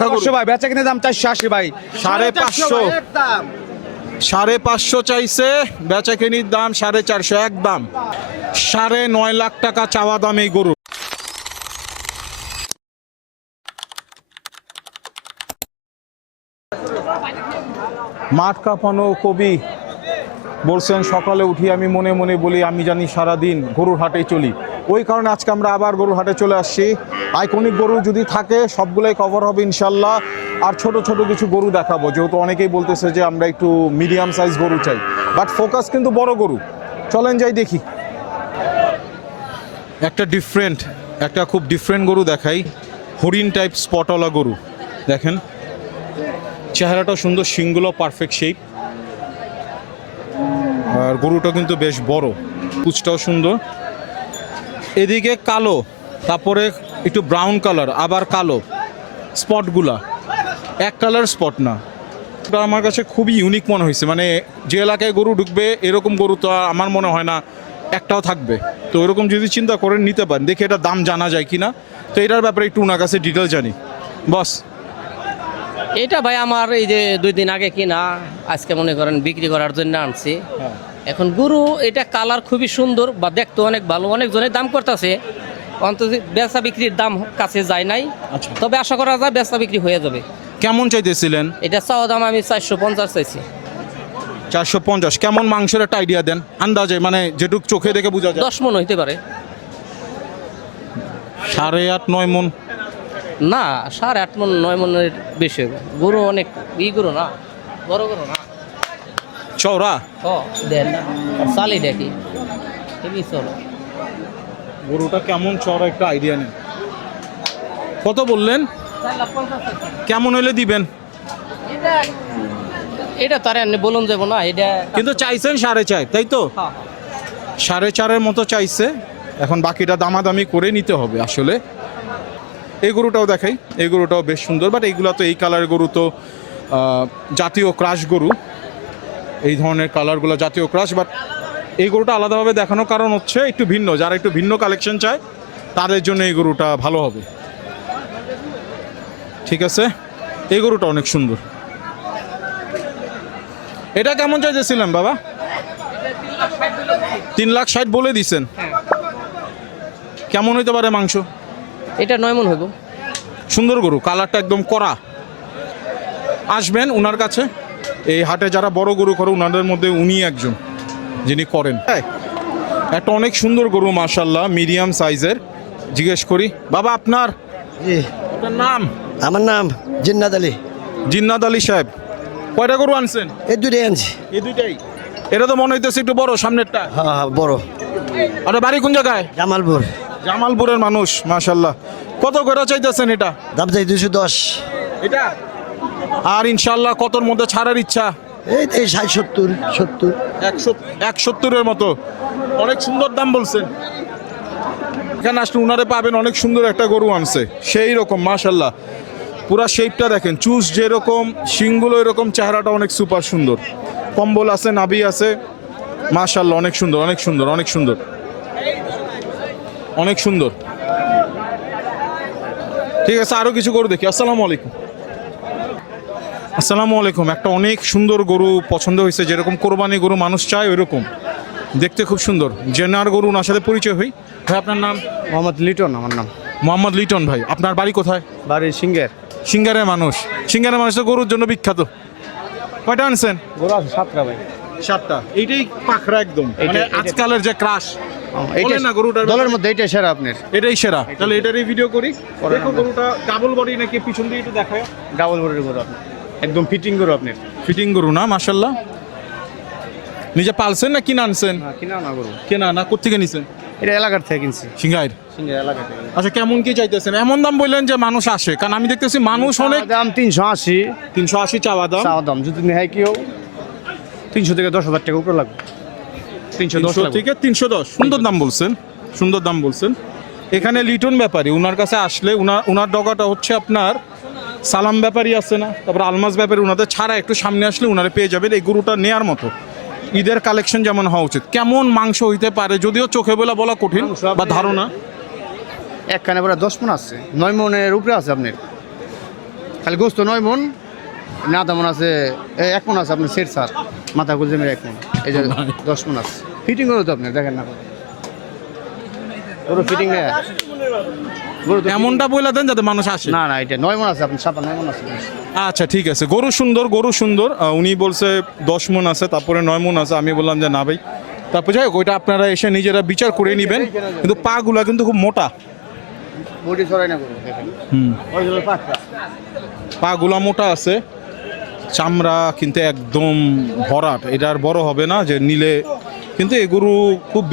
ভাই বেচা কিনে দাম 480 ভাই 550 550 চাইছে, বেচা কিনির দাম 450, একদম 9.5 লাখ টাকা চাওয়া দাম এই গরু। মাঠ কাঁপানো কবি বলছেন, সকালে উঠি আমি মনে মনে বলি আমি জানি সারাদিন গরুর হাটে চলি। ওই কারণে আজকে আমরা আবার গরুর হাটে চলে আসছি। আইকনিক গরু যদি থাকে সবগুলোই কভার হবে ইনশাল্লাহ। আর ছোট ছোট কিছু গরু দেখাবো, যেহেতু অনেকেই বলতেছে যে আমরা একটু মিডিয়াম সাইজ গরু চাই, বাট ফোকাস কিন্তু বড় গরু। চলেন যাই দেখি। একটা খুব ডিফারেন্ট গরু দেখাই, হরিণ টাইপ স্পটওয়ালা গরু। দেখেন চেহারাটা সুন্দর, শিংগুলো পারফেক্ট শেপ, আর গরুটা কিন্তু বেশ বড়, পুঁচটাও সুন্দর। এদিকে কালো, তারপরে একটু ব্রাউন কালার, আবার কালো, স্পটগুলা এক কালার স্পট না। এটা আমার কাছে খুবই ইউনিক মনে হয়েছে। মানে যে এলাকায় গরু ঢুকবে এরকম গরু তো আমার মনে হয় না একটাও থাকবে। তো এরকম যদি চিন্তা করেন নিতে পারেন, দেখে এটা দাম জানা যায় কিনা। তো এটার ব্যাপারে একটু ওনার কাছে ডিটেল জানি। বস, এটা ভাই আমার এই যে 2 দিন আগে কিনা, আজকে মনে করেন বিক্রি করার জন্য আনছি। এখন গরু এটা কালার খুবই সুন্দর, বা দেখতে অনেক ভালো, অনেকজনের দাম করতেছে, অন্তত বেচা বিক্রির দাম কাছে যায় নাই। তবে আশা করা যায় বেচা বিক্রি হয়ে যাবে। কেমন চাইতেছিলেন? এটা চাওয়া দাম আমি 450 চাইছি। 450। কেমন মাংসের একটা আইডিয়া দেন আন্দাজে, মানে যেটুক চোখে দেখে বোঝা যায়। 10 মণ হইতে পারে। 8.5-9 মণ না, 8.5 মণ 9 মণের বেশি হবে। গরু অনেক গরু না, বড় গরু না, চওড়া। দেন চালি দেখি হেবি চলো। গরুটা কেমন চওড়া একটা আইডিয়া নেন। কত বললেন? 450। কেমন হলে দিবেন? এটা তার বলুন যাব না, এটা কিন্তু চাইছেন 4.5, তাই তো? 4.5-এর মতো চাইছে। এখন বাকিটা দামাদামি করে নিতে হবে আসলে। এই গরুটাও দেখাই, এই গরুটাও বেশ সুন্দর, বাট এইগুলো তো এই কালারের গরু তো জাতীয় ক্রাশ গরু। এই ধরনের কালারগুলো জাতীয় ক্রাশ, বাট এই গরুটা আলাদাভাবে দেখানোর কারণ হচ্ছে একটু ভিন্ন। যারা একটু ভিন্ন কালেকশন চায় তাদের জন্য এই গরুটা ভালো হবে। ঠিক আছে, এই গরুটা অনেক সুন্দর। এটা কেমন চাইতেছিলেন বাবা? 3,60,000 বলে দিছেন। কেমন হইতে পারে মাংস? এটা 9 মণ হইব। সুন্দর গরু, কালারটা একদম কড়া। আসবেন ওনার কাছে। এই হাটে যারা বড় গরু করে ওনাদের মধ্যে উনি একজন যিনি করেন। একটা অনেক সুন্দর গরু মাশাআল্লাহ, মিডিয়াম সাইজের। জিজ্ঞেস করি বাবা আপনার নাম? আমার নাম জিন্নাত আলী। জিন্নাত আলী সাহেব, কয়টা গরু আনছেন? এই দুটাই আনছি। এই দুইটাই? এটা তো মনে হইতেছে একটু বড়, সামনেরটা। হ্যাঁ বড়। আরে বাড়ি কোন জায়গায়? জামালপুর। জামালপুরের মানুষ মাশাআল্লাহ। কত করে চাইতেছেন এটা? দাম চাই 210। এটা আর ইনশাআল্লাহ কতর মধ্যে ছাড়ার ইচ্ছা? এই 60-70 70 170-এর মতো। অনেক সুন্দর দাম বলছেন। এখানে আসলে উনারে পাবেন, অনেক সুন্দর একটা গরু আনছে সেই রকম মাশাআল্লাহ। পুরা শেপটা দেখেন, চুজ যেরকম, শিংগুলো এরকম, চেহারাটা অনেক সুপার সুন্দর। কম্বল আছে, নাভি আছে, মাশাআল্লাহ অনেক সুন্দর, অনেক সুন্দর, অনেক সুন্দর, অনেক সুন্দর। ঠিক আছে, আরো কিছু গরু দেখি। আসসালামু আলাইকুম। আসসালামু আলাইকুম। একটা অনেক সুন্দর গরু পছন্দ হয়েছে, যেরকম কোরবানি গরু মানুষ চায় ওই রকম দেখতে, খুব সুন্দর। জেনার গরু, ওনার সাথে পরিচয় হই। ভাই আপনার নাম? মোহাম্মদ লিটন আমার নাম। মোহাম্মদ লিটন ভাই, আপনার বাড়ি কোথায়? বাড়ি সিঙ্গের। সিঙ্গারের মানুষ। সিঙ্গারের মানুষ তো গরুর জন্য বিখ্যাত। কয়টা আনছেন? গরু আছে 7টা ভাই। 7টা। এইটাই পাখরা একদম, মানে আজকালের যে ক্রাশ। এইটা না গরুটার দলের মধ্যে এইটাই সেরা আপনার। এটাই সেরা। তাহলে এটারই ভিডিও করি। দেখো গরুটা ডাবল বডি নাকি, পিছন দিয়ে একটু দেখায়। ডাবল বডির গরু আপনার, একদম ফিটিং গরু আপনার। ফিটিং গরু না মাশাআল্লাহ? নিজে পালছেন না কিনে আনছেন? কিনা না গরু, কেনা না? কোত্থেকে নিছেন? এটা এলাকার থেকে কিনছি। সিঙ্গাইর? সিঙ্গের এলাকা থেকে। আচ্ছা, কেমন কি চাইতেছেন? এমন দাম বললেন যে মানুষ আসে, কারণ আমি দেখতেছি মানুষ অনেক। দাম 380। 380 চাওয়া দাম। চাওয়া দাম যদি নেয় কেউ 300 থেকে 10,000 টাকা উপরে লাগবে। 310 থেকে 310। সুন্দর দাম বলছেন, সুন্দর দাম বলছেন। এখানে লিটন ব্যাপারী, উনার কাছে আসলে উনার ডগাটা হচ্ছে আপনার সালাম ব্যাপারী আছে না, তারপর আলমাস ব্যাপারী, উনাদের ছাড়া একটু সামনে আসলে উনারে পেয়ে যাবেন। এই গরুটা নেয়ার মতো, ঈদের কালেকশন যেমন হওয়া উচিত। কেমন মাংস হইতে পারে যদিও চোখে বলা কঠিন বা ধারণা। একখানে পরে 10 মণ আছে, 9 মণের উপরে আছে আপনার। খালি গোস্ত 9 মন, নাদা মন আছে, 1 মন আছে আপনার সেট স্যার, মাথা গুলজে মেরে 1 মন, এই যে 10 মন আছে। ফিটিং করো তো আপনি, দেখেন না পুরো ফিটিং নেই গরু তো এমনটা বলে দেন যাতে মানুষ আসে। না এটা 9 মন আছে, আপনি 9 মন আছে। আচ্ছা ঠিক আছে, গরু সুন্দর, গরু সুন্দর। উনি বলছে 10 মন আছে, তারপরে 9 মন আছে। আমি বললাম যে না ভাই, তারপর যাই হোক ওইটা আপনারা এসে নিজেরা বিচার করে নেবেন। কিন্তু পাগুলা কিন্তু খুব মোটা, বডি সরাই না গরু দেখেন। ওই হলো পাঁচটা। পাগুলা মোটা আছে, চামড়া কিন্তু একদম ভরাট। এটা আর বড় হবে না যে নিলে। কিন্তু এই গরু খুব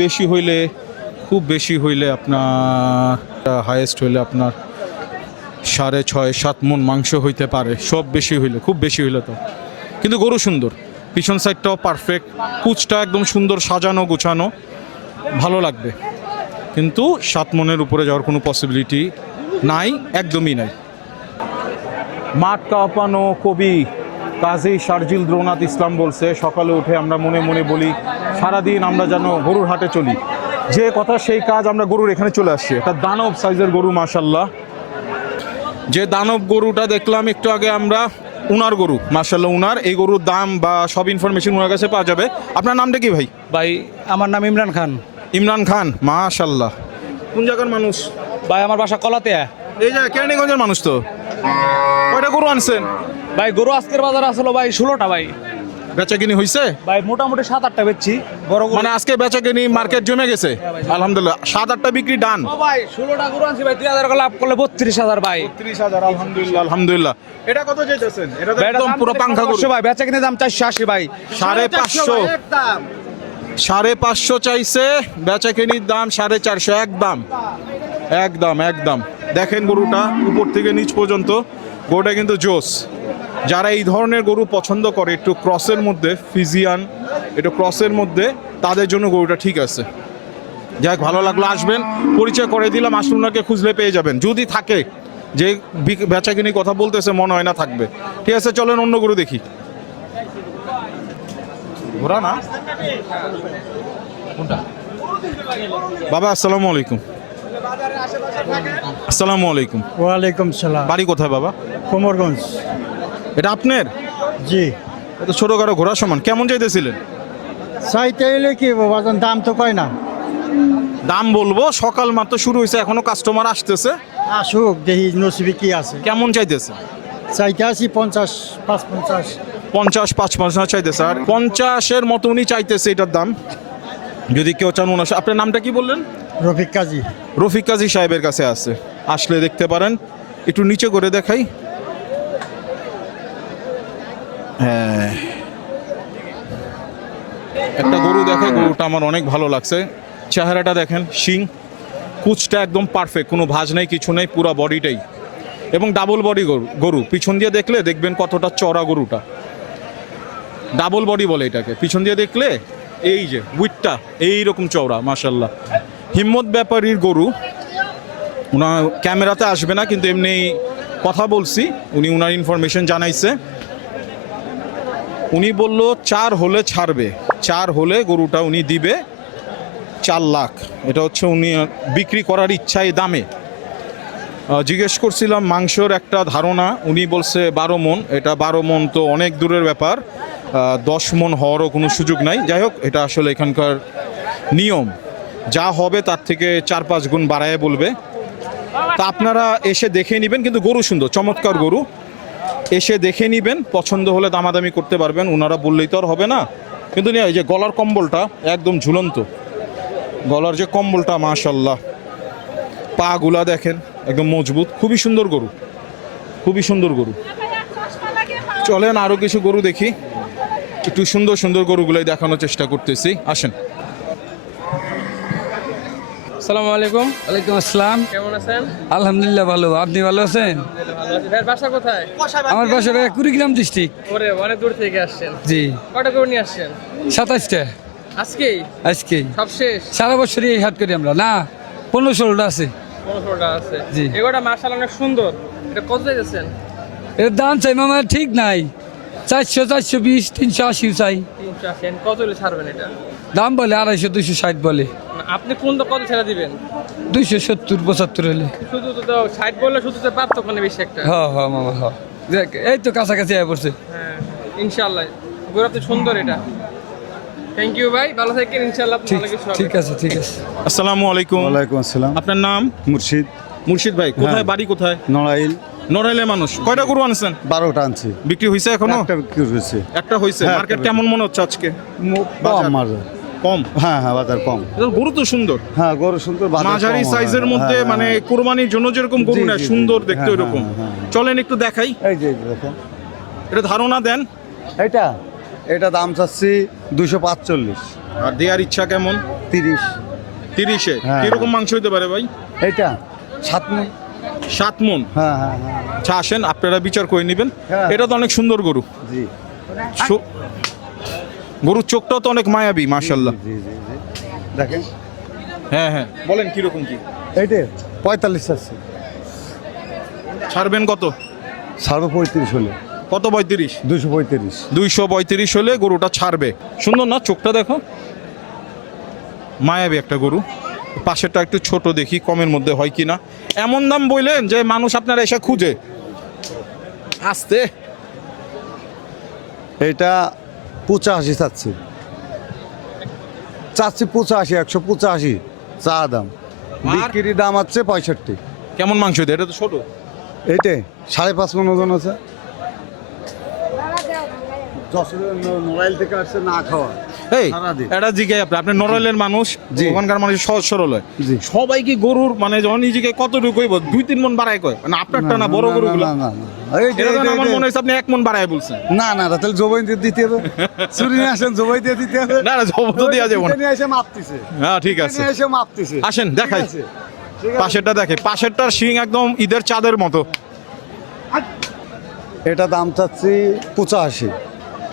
বেশি হইলে আপনার হাইয়েস্ট হইলে আপনার 6.5-7 মন মাংস হইতে পারে, সব বেশি হইলে, খুব বেশি হইলে তো। কিন্তু গরু সুন্দর, পিছন সাইডটাও পারফেক্ট, কুচটা একদম সুন্দর সাজানো গোছানো, ভালো লাগবে। কিন্তু 7 মনের উপরে যাওয়ার কোনো পসিবিলিটি নাই, একদমই নাই। মাঠ কাঁপানো কবি কাজী শারজিল দ্রৌনাথ ইসলাম বলছে, সকালে উঠে আমরা মনে মনে বলি সারাদিন আমরা যেন গরুর হাটে চলি। যে কথা সেই কাজ, আমরা গরুর এখানে চলে আসছি। একটা দানব সাইজের গরু মাশাল্লাহ। যে দানব গরুটা দেখলাম একটু আগে আমরা, উনার গরু মাশাল্লাহ। উনার এই গরুর দাম বা সব ইনফরমেশন ওনার কাছে পাওয়া যাবে। আপনার নামটা কি ভাই? ভাই আমার নাম ইমরান খান। ইমরান খান, মাশাল্লাহ। কোন জায়গার মানুষ? ভাই আমার বাসা কলাতে। এই যে কেরানীগঞ্জের মানুষ তো। কয়টা গরু আনছেন ভাই গরু আজকের বাজার আসলো ভাই 16টা ভাই। বেচা কিনি হইছে? ভাই মোটামুটি 7-8টা বেচছি বড় গরু। মানে আজকে বেচা কিনি মার্কেট জমে গেছে আলহামদুলিল্লাহ। 7-8টা বিক্রি ডান। ও ভাই 16টা গরু আনছি ভাই, 2000 করে লাভ করলে 32,000 ভাই। 30,000 আলহামদুলিল্লাহ আলহামদুলিল্লাহ। এটা কত চাইতেছেন? এটা তো একদম পুরো পাংখা গরু ভাই। বেচা কিনে দাম 480 ভাই। 550 একদম 550 চাইছে, বেচা কিনির দাম 450 একদম একদম একদম। দেখেন গরুটা উপর থেকে নিচ পর্যন্ত, গরুটা কিন্তু জোস। যারা এই ধরনের গরু পছন্দ করে, একটু ক্রসের মধ্যে, ফিজিয়ান একটু ক্রসের মধ্যে, তাদের জন্য গরুটা ঠিক আছে। যাক, ভালো লাগলো, আসবেন, পরিচয় করে দিলাম। আসুন, ওনাকে খুঁজলে পেয়ে যাবেন যদি থাকে। যে বেচাকিনি কথা বলতেছে মনে হয় না থাকবে। ঠিক আছে, চলেন অন্য গরু দেখি। ঘোরা না বাবা। আসসালামু আলাইকুম। আসসালামু আলাইকুম। ওয়ালাইকুম সালাম। বাড়ি কোথায় বাবা? কোমরগঞ্জ। এটা আপনার? জি। এটা ছোটখাটো ঘোড়ার সমান। কেমন চাইতেছিলেন? চাইতে এলে কি বাজান, দাম তো কয় না। দাম বলবো, সকাল মাত্র শুরু হয়েছে, এখনো কাস্টমার আসতেছে। আসুক, দেখি নসিবে কি আছে। কেমন চাইতেছে? চাইতে আসি 50, 55। 50-55 চাইতেছে। আর 50-এর মতো উনি চাইতেছে এটার দাম। যদি কেউ চান, আপনার নামটা কি বললেন? রফিক কাজী। রফিক কাজী সাহেবের কাছে আছে, আসলে দেখতে পারেন। একটু নিচে করে দেখাই। হ্যাঁ, একটা গরু দেখে, গরুটা আমার অনেক ভালো লাগছে। চেহারাটা দেখেন, শিং, কুচটা একদম পারফেক্ট, কোনো ভাঁজ নেই, কিছু নেই, পুরো বডিটাই। এবং ডাবল বডি গরু। পিছন দিয়ে দেখলে দেখবেন কতটা চড়া গরুটা। ডাবল বডি বলে এটাকে। পিছন দিয়ে দেখলে এই যে উইটটা এইরকম চওড়া মাশাল্লাহ। হিম্মত ব্যাপারীর গরু। ওনার ক্যামেরাতে আসবে না, কিন্তু এমনি কথা বলছি, উনি ওনার ইনফরমেশন জানাইছে। উনি বলল 4 হলে ছাড়বে, 4 হলে গরুটা উনি দিবে 4 লাখ। এটা হচ্ছে উনি বিক্রি করার ইচ্ছা এই দামে। জিজ্ঞেস করছিলাম মাংসর একটা ধারণা, উনি বলছে 12 মন। এটা 12 মন তো অনেক দূরের ব্যাপার, 10 মন হওয়ারও কোনো সুযোগ নাই। যাই হোক, এটা আসলে এখানকার নিয়ম, যা হবে তার থেকে 4-5 গুণ বাড়ায় বলবে। তা আপনারা এসে দেখে নেবেন, কিন্তু গরু সুন্দর, চমৎকার গরু। এসে দেখে নেবেন, পছন্দ হলে দামাদামি করতে পারবেন। ওনারা বললেই তো আর হবে না। কিন্তু এই যে গলার কম্বলটা একদম ঝুলন্ত, গলার যে কম্বলটা মাশাল্লাহ। পাগুলা দেখেন একদম মজবুত, খুবই সুন্দর গরু, খুবই সুন্দর গরু। চলেন আরও কিছু গরু দেখি, একটু সুন্দর সুন্দর গরুগুলোই দেখানোর চেষ্টা করতেছি। আসেন। আসসালামু আলাইকুম। ওয়ালাইকুম আসসালাম। কেমন আছেন? আলহামদুলিল্লাহ ভালো। আপনি ভালো আছেন? ভালো আছি। ভাই বাসা কোথায়? আমার বাসা কুড়িগ্রাম ডিস্ট্রিক্ট। ওরে, অনেক দূর থেকে আসছেন। জি। কয়টা গরু নিয়ে আসছেন? 27টা। আজকেই? আজকেই। সব শেষ? সারা বছরই এই হাট করি আমরা। না, 15-16টা আছে। 15টা আছে। জি। এগুলোটা মাশাআল্লাহ অনেক সুন্দর। এটা কত চাইছেন? এর দাম চাই মামা ঠিক নাই। 400, 420, 380 চাই। 380। কত হলে ছাড়বেন এটা? দাম বলে 250, 260 বলে। আপনি কোন কত ছেড়ে দিবেন? 270, 75 হলে। শুধু তো 60 বললে শুধু তো পার্থক্য নেই বেশি একটা। হ্যাঁ হ্যাঁ মামা, হ্যাঁ। দেখ এই তো কাছাকাছি আয়া পড়ছে। হ্যাঁ ইনশাআল্লাহ গরু তো সুন্দর এটা। থ্যাংক ইউ ভাই, ভালো থাকেন ইনশাআল্লাহ। ঠিক ভালো কিছু হবে। ঠিক আছে ঠিক আছে। আসসালামু আলাইকুম। ওয়ালাইকুম আসসালাম। আপনার নাম? মুর্শিদ, মুর্শিদ ভাই, কোথায় হ্যাঁ। বাড়ি কোথায়? নড়াইল। নড়াইলের মানুষ। কয়টা গরু আনছেন? 12টা আনছি, বিক্রি হয়েছে এখনো? একটা বিক্রি হয়েছে। একটা হয়েছে। হ্যাঁ, মার্কেট একটা কেমন মনে হচ্ছে আজকে? কম বাজার। কম? হ্যাঁ হ্যাঁ, বাজার কম। গরু তো সুন্দর, হ্যাঁ গরু সুন্দর, বাজার মাঝারি কম, সাইজের হ্যাঁ, মধ্যে, হ্যাঁ, মানে হ্যাঁ। কোরবানির জন্য যেরকম গরু জি, নেয় জি, সুন্দর জি। দেখতে হ্যাঁ, ওরকম। হ্যাঁ, হ্যাঁ। চলেন একটু দেখাই, এই যে দেখেন এটা ধারণা দেন। এটা দাম চাচ্ছি 245। আর দেওয়ার ইচ্ছা কেমন? 30। 30-এ হ্যাঁ। কিরকম মাংস হইতে পারে ভাই? এইটা 7 মণ। 7 মণ। হ্যাঁ হ্যাঁ হ্যাঁ, আচ্ছা আসেন আপনারা বিচার করে নেবেন। হ্যাঁ। এটা তো অনেক সুন্দর গরু। জি গরুর চোখটাও তো অনেক মায়াবী মাশাআল্লাহ। জি জি জি, দেখেন হ্যাঁ হ্যাঁ, বলেন কিরকম কি এইটা 45 আছে, ছাড়বেন কত? সাড়ে 35 হলে। কত? 35? 235। 235 হলে গরুটা ছাড়বে। সুন্দর না? চোখটা দেখো, মায়াবী একটা গরু। পাশেরটা একটু ছোট, দেখি কমের মধ্যে হয় কিনা। এমন দাম বললেন যে মানুষ আপনারা এসে খুঁজে আসতে। এটা 85 চাচ্ছি, 185 চা দাম। বিক্রি দাম আছে 65। কেমন মাংস এটা? এটা তো ছোট। এইটে 5.5 মণ ওজন আছে। মোবাইল থেকে আসছে না খাওয়া। এই সারাদিন। এটা জিজ্ঞাই আপনি নড়াইলের মানুষ, জি। ওখানকার মানুষ সহজ সরল হয়। জি। সবাই কি গরুর মানে যখন নিজেকে কতটুকু কইব 2-3 মণ বাড়ায় কয়, মানে আপনারটা না বড় গরুগুলো? না এটা তো আমার মনে হচ্ছে আপনি 1 মণ বাড়ায় বলছেন। না তাহলে জবাই দিয়ে দিতে হবে। চুরি নিয়ে আসেন, জবাই দিয়ে দিতে হবে। না না, জবাব তো দেওয়া যাবে না। নিয়ে এসে মাপতিছে, হ্যাঁ ঠিক আছে, নিয়ে এসে মাপতিছে। আসেন দেখাই। ঠিক আছে, ঠিক আছে। পাশেরটা দেখে, পাশেরটার শিং একদম ঈদের চাঁদের মতো। এটা দাম চাচ্ছি 85।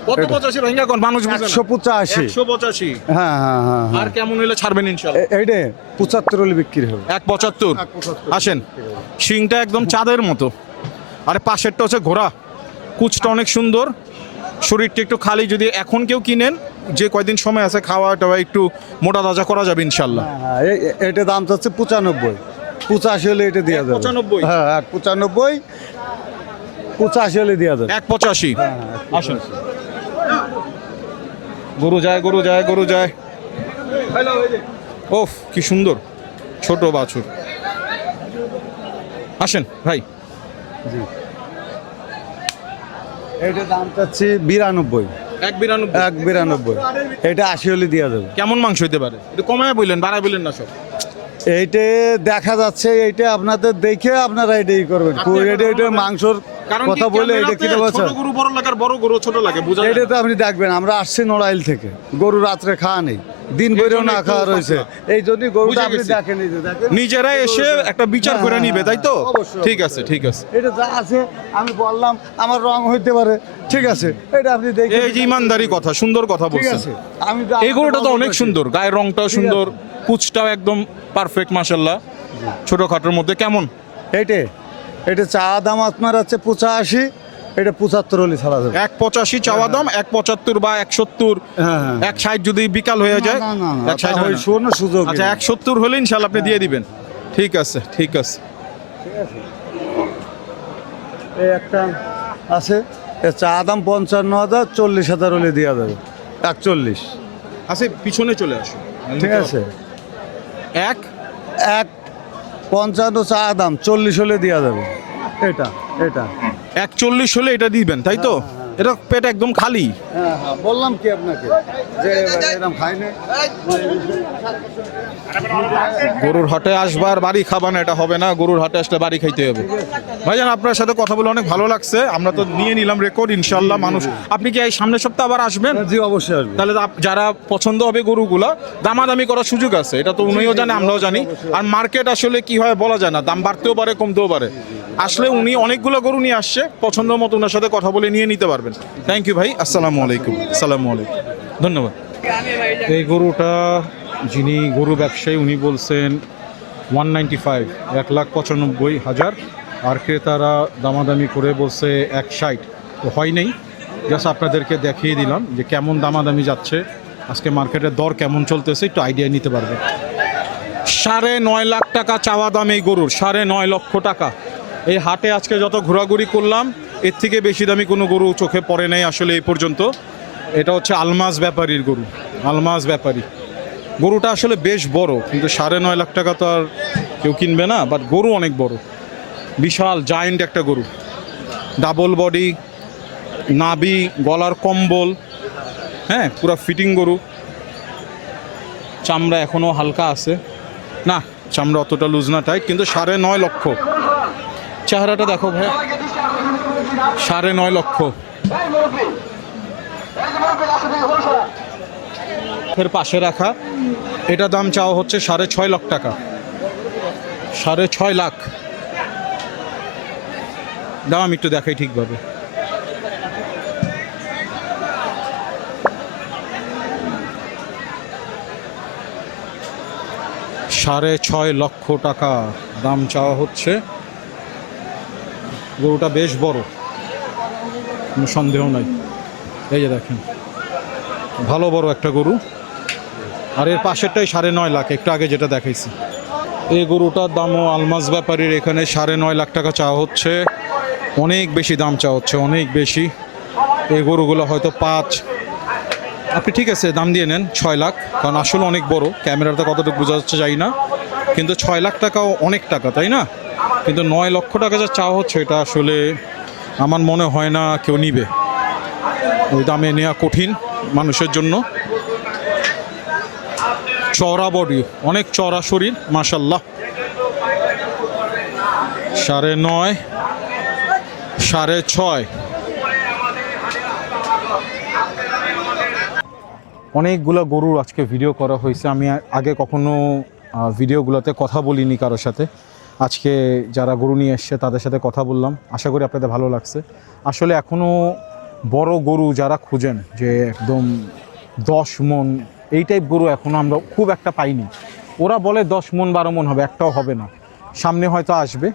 কত? 85 ভাঙা কোন মানুষ বুঝে না। 185। 185। হ্যাঁ হ্যাঁ হ্যাঁ আর কেমন হলে ছাড়বেন ইনশাআল্লাহ? এইটে 75 হলে বিক্রি হবে। 175। 175 আসেন, শিংটা একদম চাঁদের মতো। আরে পাশেরটা হচ্ছে ঘোড়া, কুচটা অনেক সুন্দর, শরীরটা একটু খালি। যদি এখন কেউ কিনেন, যে কয়দিন সময় আছে, খাওয়া টাওয়া একটু মোটা তাজা করা যাবে ইনশাআল্লাহ। হ্যাঁ, এটা দাম চাচ্ছে 95। 85 হলে এটা দেওয়া যাবে। 95? হ্যাঁ 95। 85 হলে দেওয়া যাবে। 185। হ্যাঁ, আসুন, গরু যায় গরু যায় গরু যায়। ওফ কি সুন্দর ছোট বাছুর। আসেন ভাই। জি, এটা দাম চাচ্ছি 92। 192। 192। এটা 80 হলে দেওয়া যাবে। কেমন মাংস হইতে পারে? একটু কমায় বললেন, বাড়ায় বললেন না সব। এইটা দেখা যাচ্ছে, এইটা আপনাদের দেখে আপনারা এটাই করবেন। এটা মাংসর কারণ কথা বলে এটা কিনে বছর ছোট গরু বড় লাগার, বড় গরু ছোট লাগে, বুঝা যায় এটা না। তো আপনি দেখবেন, আমরা আসছি নড়াইল থেকে, গরু রাত্রে খাওয়া নেই, দিন ভরেও না একটু খাওয়া রয়েছে। এই জন্যই গরুটা বুঝে আপনি গেছি। দেখেন, এই যে দেখেন নিজেরাই এসে একটা বিচার করে হ্যাঁ, নিবে, তাই তো? অবশ্যই, ঠিক আছে ঠিক আছে। এটা যা আছে আমি বললাম, আমার রং হইতে পারে, ঠিক আছে, এটা আপনি দেখেন। এই যে ইমানদারি কথা, সুন্দর কথা ঠিক বলছেন। আছে, আমি এই গরুটা তো অনেক সুন্দর, গায়ের রংটাও সুন্দর, কুচটাও একদম পারফেক্ট মাশাআল্লাহ। ছোটখাটোর মধ্যে কেমন? এটা চা দাম আপনার আছে 85। এটা 75 হলে ছাড়া যাবে। 185 চাওয়া দাম, 175 বা 170, হ্যাঁ, হ্যাঁ। 160 যদি বিকাল হয়ে যায়। না, 160 হয় না? শোনো সুযোগ। আচ্ছা 170 হলে ইনশাআল্লাহ আপনি দিয়ে দিবেন। ঠিক আছে ঠিক আছে। এই একটা আছে, এর চা দাম 55,000, 40,000 হলে দেওয়া যাবে। 41। আচ্ছা পিছনে চলে আসো। ঠিক আছে, 55 চা দাম, 40 হলে দেওয়া যাবে। এটা 140 হলে এটা দিবেন, তাই তো? এটা পেট একদম খালি। হ্যাঁ বললাম কি আপনাকে যে এরকম খাই না। গরুর হাটে আসবার বাড়ি খাবার, এটা হবে না। গরুর হাটে আসলে বাড়ি খাইতে হবে। ভাইজান আপনার সাথে কথা বলে অনেক ভালো লাগছে। আমরা তো নিয়ে নিলাম রেকর্ড ইনশাআল্লাহ। মানুষ, আপনি কি এই সামনের সপ্তাহে আবার আসবেন? জি অবশ্যই আসবে। তাহলে যারা পছন্দ হবে গরুগুলা, দামাদামি করার সুযোগ আছে। এটা তো উনিও জানে, আমরাও জানি। আর মার্কেট আসলে কি হয় বলা যায় না, দাম বাড়তেও পারে কমতেও পারে। আসলে উনি অনেকগুলো গরু নিয়ে আসছে, পছন্দ মতো ওনার সাথে কথা বলে নিয়ে নিতে পারবেন। থ্যাংক ইউ ভাই, আসসালামু আলাইকুম। আসসালামু আলাইকুম, ধন্যবাদ। এই গরুটা যিনি গরু ব্যবসায়ী, উনি বলছেন 195, 1,95,000। আর ক্রেতারা দামাদামি করে বলছে 160। তো হয় নাই, জাস্ট আপনাদেরকে দেখিয়ে দিলাম যে কেমন দামাদামি যাচ্ছে আজকে, মার্কেটের দর কেমন চলতেছে, একটু আইডিয়া নিতে পারবেন। 9.5 লাখ টাকা চাওয়া দাম এই গরুর, 9.5 লক্ষ টাকা। এই হাটে আজকে যত ঘোরাঘুরি করলাম, এর থেকে বেশি দামি কোনো গরু চোখে পড়ে নাই আসলে এই পর্যন্ত। এটা হচ্ছে আলমাজ ব্যাপারীর গরু, আলমাজ ব্যাপারী। গরুটা আসলে বেশ বড়, কিন্তু 9.5 লাখ টাকা তো আর কেউ কিনবে না, বাট গরু অনেক বড়, বিশাল জায়েন্ট একটা গরু, ডাবল বডি, নাভি, গলার কম্বল, হ্যাঁ পুরো ফিটিং গরু। চামড়া এখনও হালকা আছে, না চামড়া অতটা লুজ না টাইট, কিন্তু 9.5 লক্ষ। চেহারাটা দেখো ভাই, 9.5 লক্ষ। এর পাশে রাখা এটা দাম চাওয়া হচ্ছে 6.5 লাখ টাকা, 6.5 লাখ দাম। একটু দেখাই ঠিকভাবে, $6.5 লক্ষ টাকা দাম চাওয়া হচ্ছে। গরুটা বেশ বড়, কোনো সন্দেহ নাই। এই যে দেখেন, ভালো বড় একটা গরু। আর এর পাশেরটাই 9.5 লাখ, একটু আগে যেটা দেখাইছি। এই গরুটার দামও আলমাজ ব্যাপারীর এখানে 9.5 লাখ টাকা চাওয়া হচ্ছে। অনেক বেশি দাম চাওয়া হচ্ছে, অনেক বেশি। এই গরুগুলো হয়তো 5, আপনি ঠিক আছে দাম দিয়ে নেন 6 লাখ, কারণ আসলে অনেক বড়। ক্যামেরাতে কতটুকু বোঝা যাচ্ছে জানি না, কিন্তু 6 লাখ টাকাও অনেক টাকা, তাই না? কিন্তু 9 লক্ষ টাকা যা চাওয়া হচ্ছে, এটা আসলে আমার মনে হয় না কেউ নিবে। ওই দামে নেওয়া কঠিন মানুষের জন্য। চওড়া বডি, অনেক চওড়া শরীর, মাশাল্লাহ। 9.5, 6.5। অনেকগুলো গরুর আজকে ভিডিও করা হয়েছে। আমি আগে কখনো ভিডিওগুলোতে কথা বলিনি কারোর সাথে। আজকে যারা গরু নিয়ে এসছে তাদের সাথে কথা বললাম, আশা করি আপনাদের ভালো লাগছে। আসলে এখনও বড় গরু যারা খুঁজেন, যে একদম 10 মন এই টাইপ গরু এখনও আমরা খুব একটা পাইনি। ওরা বলে 10 মন 12 মন হবে, একটাও হবে না, সামনে হয়তো আসবে।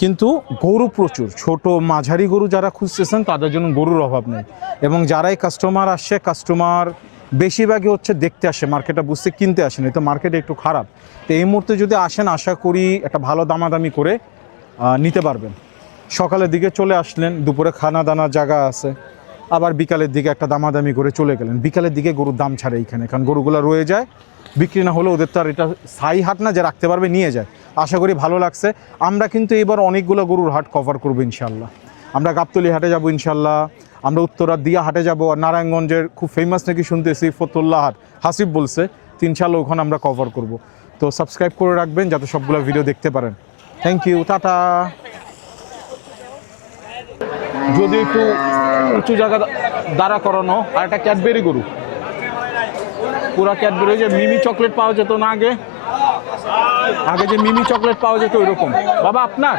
কিন্তু গরু প্রচুর, ছোট মাঝারি গরু যারা খুঁজতেছেন তাদের জন্য গরুর অভাব নেই। এবং যারাই কাস্টমার আসছে, কাস্টমার বেশিরভাগই হচ্ছে দেখতে আসে, মার্কেটটা বুঝতে কিনতে আসেনি। তো মার্কেট একটু খারাপ, তো এই মুহূর্তে যদি আসেন আশা করি একটা ভালো দামাদামি করে নিতে পারবেন। সকালের দিকে চলে আসলেন, দুপুরে খানা দানার জায়গা আছে, আবার বিকালের দিকে একটা দামাদামি করে চলে গেলেন। বিকালের দিকে গরুর দাম ছাড়ে এইখানে, কারণ গরুগুলো রয়ে যায়, বিক্রি না হলে ওদের তো আর এটা স্থায়ী হাট না যে রাখতে পারবে, নিয়ে যায়। আশা করি ভালো লাগছে। আমরা কিন্তু এবার অনেকগুলো গরুর হাট কভার করবো ইনশাল্লাহ। আমরা গাবতলী হাটে যাব ইনশাল্লাহ, আমরা উত্তরা দিয়া হাটে যাব, আর নারায়ণগঞ্জের খুব ফেমাস নাকি শুনতেছি ফতুল্লাহ হাট, হাসিব বলছে, ইনশাল্লাহ ওখানে আমরা কভার করব। তো সাবস্ক্রাইব করে রাখবেন যাতে সবগুলো ভিডিও দেখতে পারেন। Thank you, tata. যদি একটু উঁচু জায়গা দাঁড়া করানো, আর একটা ক্যাডবেরি গরু, পুরা ক্যাডবেরি, যে মিমি চকলেট পাওয়া যেত না আগে, আগে যে মিমি চকলেট পাওয়া যেত ওইরকম। বাবা আপনার